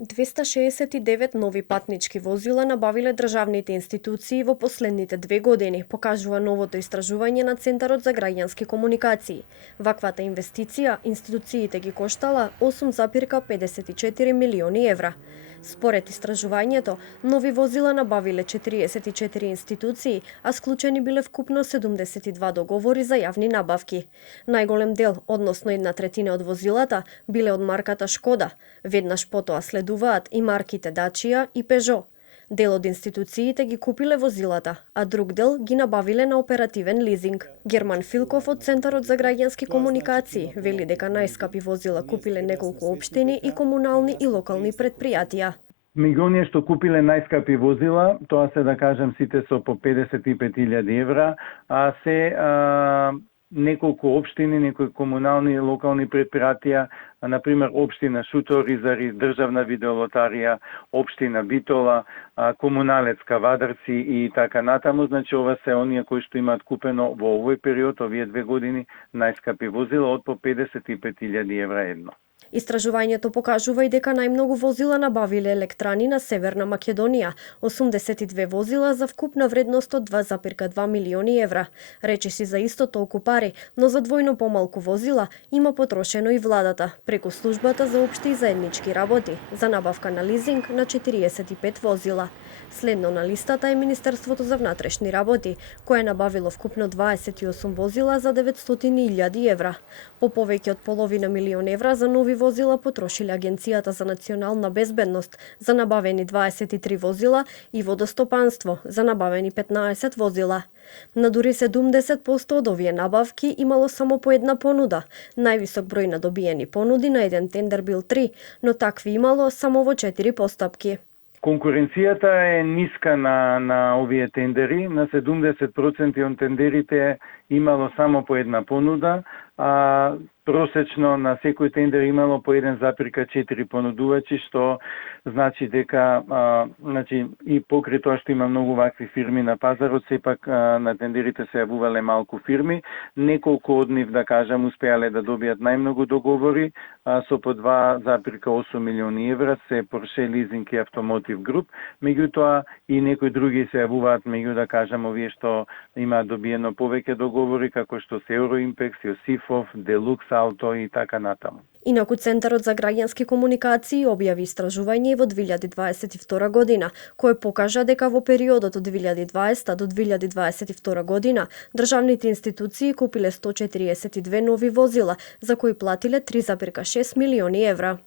269 нови патнички возила набавиле државните институции во последните 2 години, покажува новото истражување на Центарот за граѓански комуникации. Ваквата инвестиција институциите ги коштала 8,54 милиони евра. Според истражувањето, нови возила набавиле 44 институции, а склучени биле вкупно 72 договори за јавни набавки. Најголем дел, односно 1/3 од возилата, биле од марката Шкода. Веднаш потоа следуваат и марките Дачија и Пежо. Дел од институциите ги купиле возилата, а друг дел ги набавиле на оперативен лизинг. Герман Филков од Центарот за граѓански комуникации вели дека најскапи возила купиле неколку општини и комунални и локални претпријатија. Меѓу оние што купиле најскапи возила, тоа се да кажем сите со по 55.000 евра, а се неколку општини, некои комунални и локални претпријатија, например општина Шутор, Ризари, државна видеолотарија, општина Битола, комуналец Кавадарци и така натаму. Значи ова се оние кои што имаат купено во овој период, овие 2 години, најскапи возила од по 55.000 евра едно. Истражувањето покажува и дека најмногу возила набавиле електрани на Северна Македонија, 82 возила за вкупна вредност од 2,2 милиони евра. Речиси за исто толку пари, но за двојно помалку возила има потрошено и владата, преку службата за општи и заеднички работи, за набавка на лизинг на 45 возила. Следно на листата е Министерството за внатрешни работи, кое набавило вкупно 28 возила за 900.000 евра. По повеќе од половина милион евра за нови возила потрошиле Агенцијата за национална безбедност за набавени 23 возила и водостопанство за набавени 15 возила. На дури 70% од овие набавки имало само по една понуда. Највисок број на добиени понуди на еден тендер бил 3, но такви имало само во 4 постапки. Конкуренцијата е ниска на овие тендери. На 70% од тендерите имало само по една понуда, а просечно на секој тендер имало по 1,4 понудувачи, што значи дека и покрај тоа што има многу вакви фирми на пазарот, сепак на тендерите се јавувале малку фирми. Неколку од нив, да кажам, успеале да добијат најмногу договори со по 2,8 милиони евра, се Porsche Leasing и Automotive Group. Меѓутоа и некои други се јавуваат меѓу, да кажам, овие што имаат добиено повеќе договори, како што се Euroimpex, Јосифов, Делукс Ауто и така натаму. Инаку Центарот за граѓански комуникации објави истражување во 2022 година, кое покажа дека во периодот од 2020 до 2022 година државните институции купиле 142 нови возила, за кои платиле 3,6 милиони евра.